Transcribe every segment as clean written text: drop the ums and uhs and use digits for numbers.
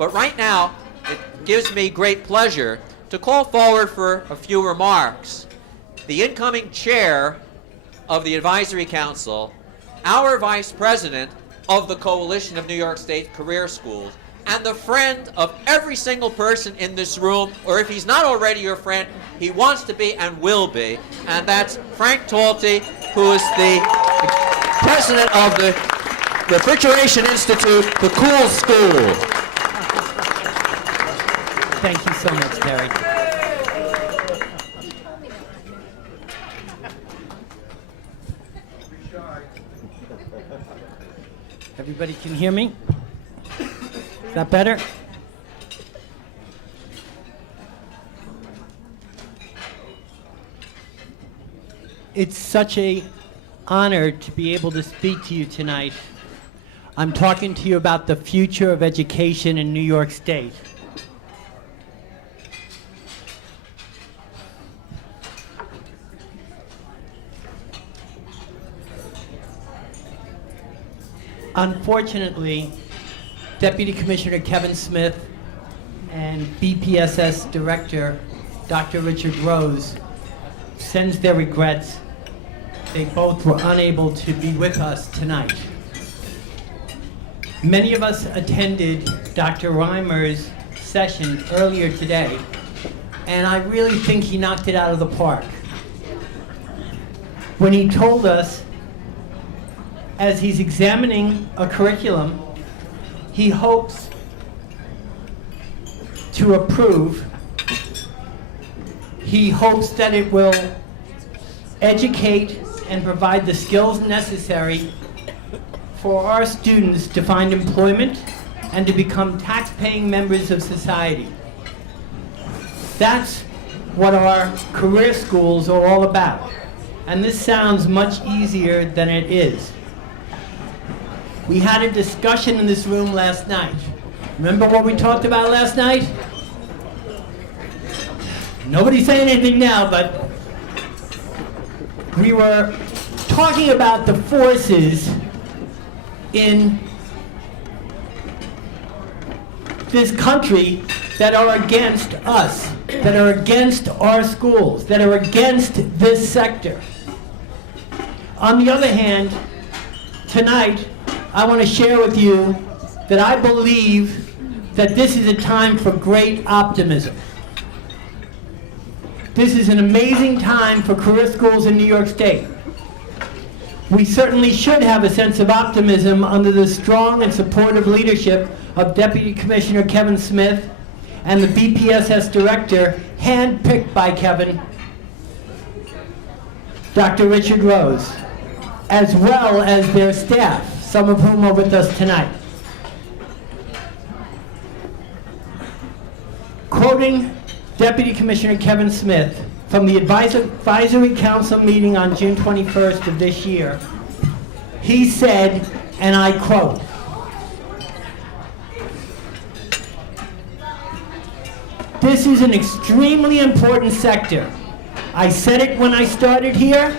But right now, it gives me great pleasure to call forward for a few remarks the incoming chair of the Advisory Council, our vice president of the Coalition of New York State Career Schools, and the friend of every single person in this room, or if he's not already your friend, he wants to be and will be, and that's Frank Talty, who is the president of the Refrigeration Institute, the Cool School. Thank you so much, Terry. Everybody can hear me? Is that better? It's such an honor to be able to speak to you tonight. I'm talking to you about the future of education in New York State. Unfortunately, Deputy Commissioner Kevin Smith and BPSS Director Dr. Richard Rose sends their regrets. They both were unable to be with us tonight. Many of us attended Dr. Reimer's session earlier today, and I really think he knocked it out of the park. When he told us, as he's examining a curriculum, he hopes to approve. He hopes that it will educate and provide the skills necessary for our students to find employment and to become tax-paying members of society. That's what our career schools are all about. And this sounds much easier than it is. We had a discussion in this room last night. Remember what we talked about last night? Nobody's saying anything now, but we were talking about the forces in this country that are against us, that are against our schools, that are against this sector. On the other hand, tonight, I want to share with you that I believe that this is a time for great optimism. This is an amazing time for career schools in New York State. We certainly should have a sense of optimism under the strong and supportive leadership of Deputy Commissioner Kevin Smith and the BPSS Director, handpicked by Kevin, Dr. Richard Rose, as well as their staff, some of whom are with us tonight. Quoting Deputy Commissioner Kevin Smith from the Advisory Council meeting on June 21st of this year, he said, and I quote, "This is an extremely important sector. I said it when I started here,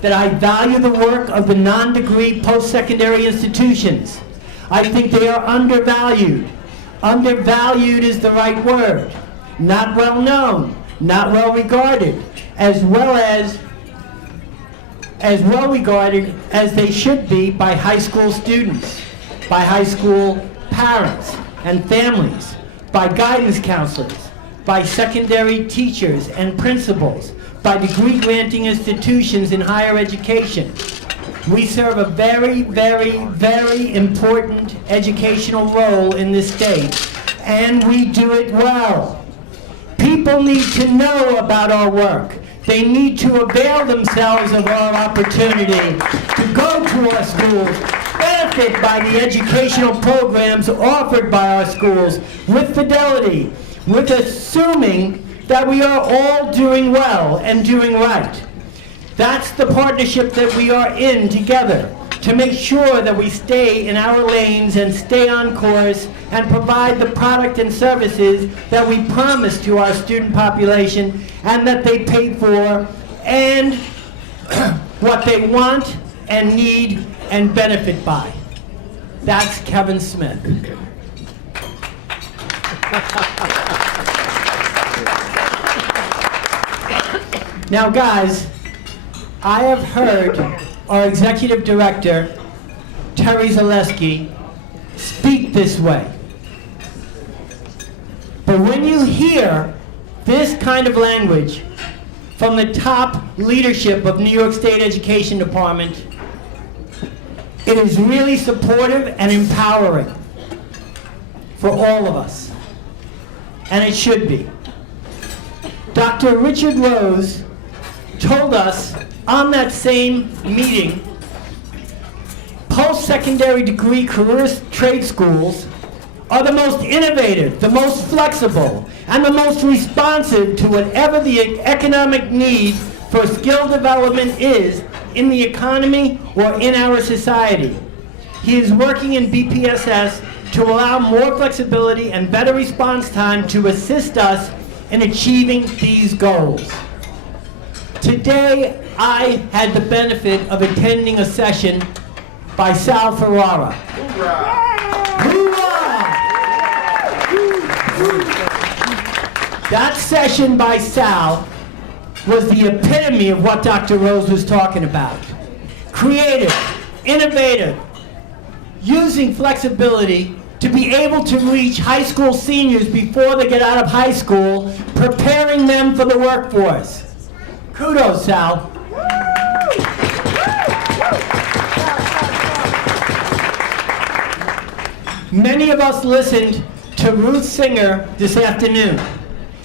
that I value the work of the non-degree post-secondary institutions. I think they are undervalued. Undervalued is the right word. Not well known, not well regarded, as well regarded as they should be by high school students, by high school parents and families, by guidance counselors, by secondary teachers and principals, by degree-granting institutions in higher education. We serve a very, very, very important educational role in this state, and we do it well. People need to know about our work. They need to avail themselves of our opportunity to go to our schools, benefit by the educational programs offered by our schools with fidelity, with assuming that we are all doing well and doing right. That's the partnership that we are in together, to make sure that we stay in our lanes and stay on course and provide the product and services that we promise to our student population and that they pay for, and what they want and need and benefit by. That's Kevin Smith. Now, guys, I have heard our executive director, Terry Zaleski, speak this way. But when you hear this kind of language from the top leadership of New York State Education Department, it is really supportive and empowering for all of us. And it should be. Dr. Richard Rose told us on that same meeting, post-secondary degree career trade schools are the most innovative, the most flexible, and the most responsive to whatever the economic need for skill development is in the economy or in our society. He is working in BPSS to allow more flexibility and better response time to assist us in achieving these goals. Today, I had the benefit of attending a session by Sal Ferrara. Hoorah! That session by Sal was the epitome of what Dr. Rose was talking about. Creative, innovative, using flexibility to be able to reach high school seniors before they get out of high school, preparing them for the workforce. Kudos, Sal. Many of us listened to Ruth Singer this afternoon,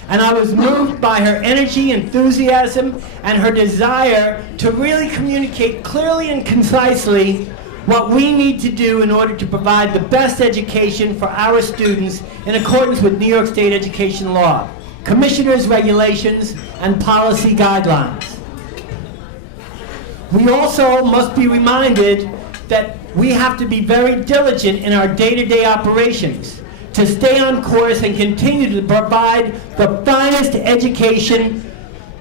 and I was moved by her energy, enthusiasm, and her desire to really communicate clearly and concisely what we need to do in order to provide the best education for our students in accordance with New York State education law, commissioners' regulations, and policy guidelines. We also must be reminded that we have to be very diligent in our day-to-day operations to stay on course and continue to provide the finest education,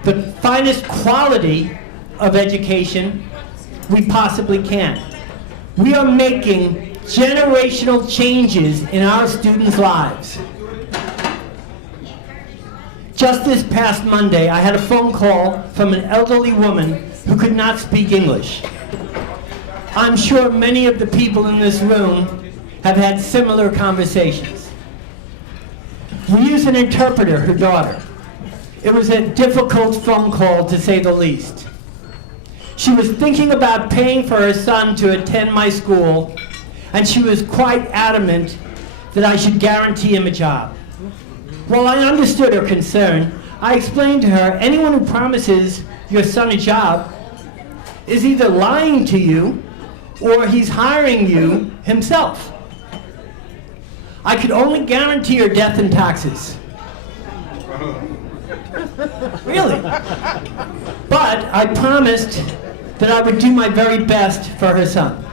the finest quality of education we possibly can. We are making generational changes in our students' lives. Just this past Monday, I had a phone call from an elderly woman who could not speak English. I'm sure many of the people in this room have had similar conversations. We used an interpreter, her daughter. It was a difficult phone call, to say the least. She was thinking about paying for her son to attend my school, and she was quite adamant that I should guarantee him a job. While I understood her concern, I explained to her, anyone who promises your son a job is either lying to you or he's hiring you himself. I could only guarantee her death and taxes. Really? But I promised that I would do my very best for her son.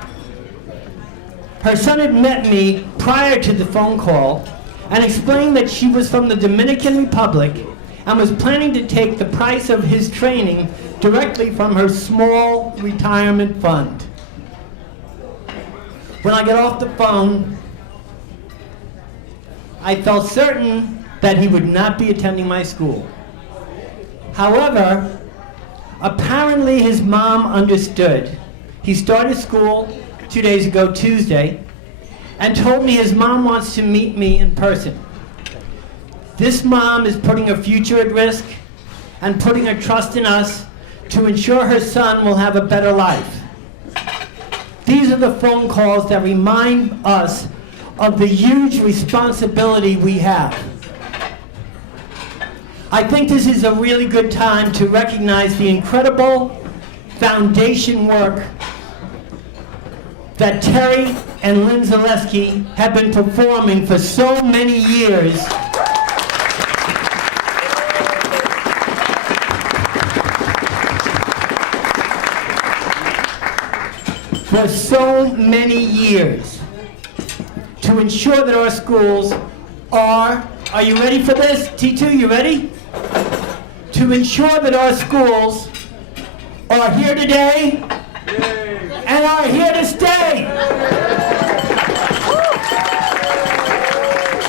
Her son had met me prior to the phone call and explained that she was from the Dominican Republic and was planning to take the price of his training directly from her small retirement fund. When I got off the phone, I felt certain that he would not be attending my school. However, apparently his mom understood. He started school 2 days ago, Tuesday, and told me his mom wants to meet me in person. This mom is putting her future at risk and putting her trust in us to ensure her son will have a better life. These are the phone calls that remind us of the huge responsibility we have. I think this is a really good time to recognize the incredible foundation work that Terry and Lynn Zaleski have been performing for so many years. For so many years to ensure that our schools are you ready for this? T2, you ready? To ensure that our schools are here today and are here to stay.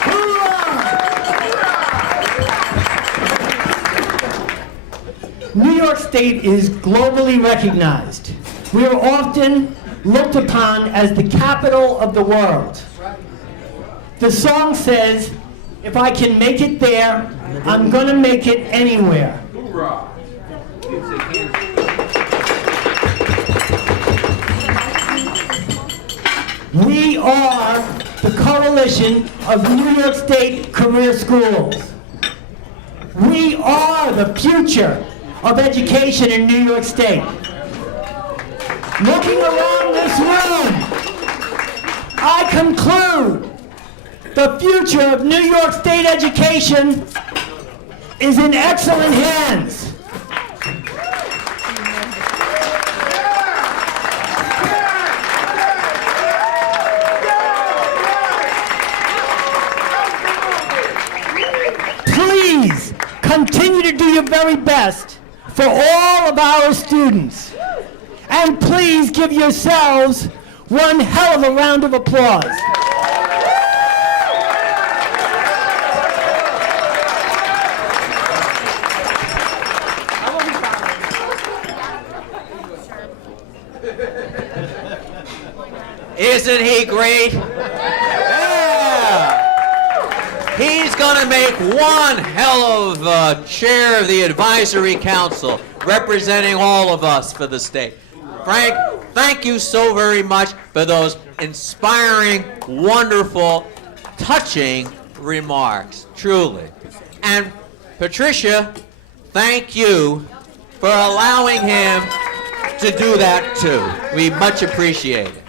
Hoorah! State is globally recognized. We are often looked upon as the capital of the world. The song says, if I can make it there, I'm gonna make it anywhere. We are the coalition of New York State career schools. We are the future of education in New York State. Looking around this room, I conclude the future of New York State education is in excellent hands. Please continue to do your very best for all of our students. And please give yourselves one hell of a round of applause. Isn't he great? Yeah! He's going to make one hell of a chair of the advisory council, representing all of us for the state. Frank, thank you so very much for those inspiring, wonderful, touching remarks, truly. And Patricia, thank you for allowing him to do that too. We much appreciate it.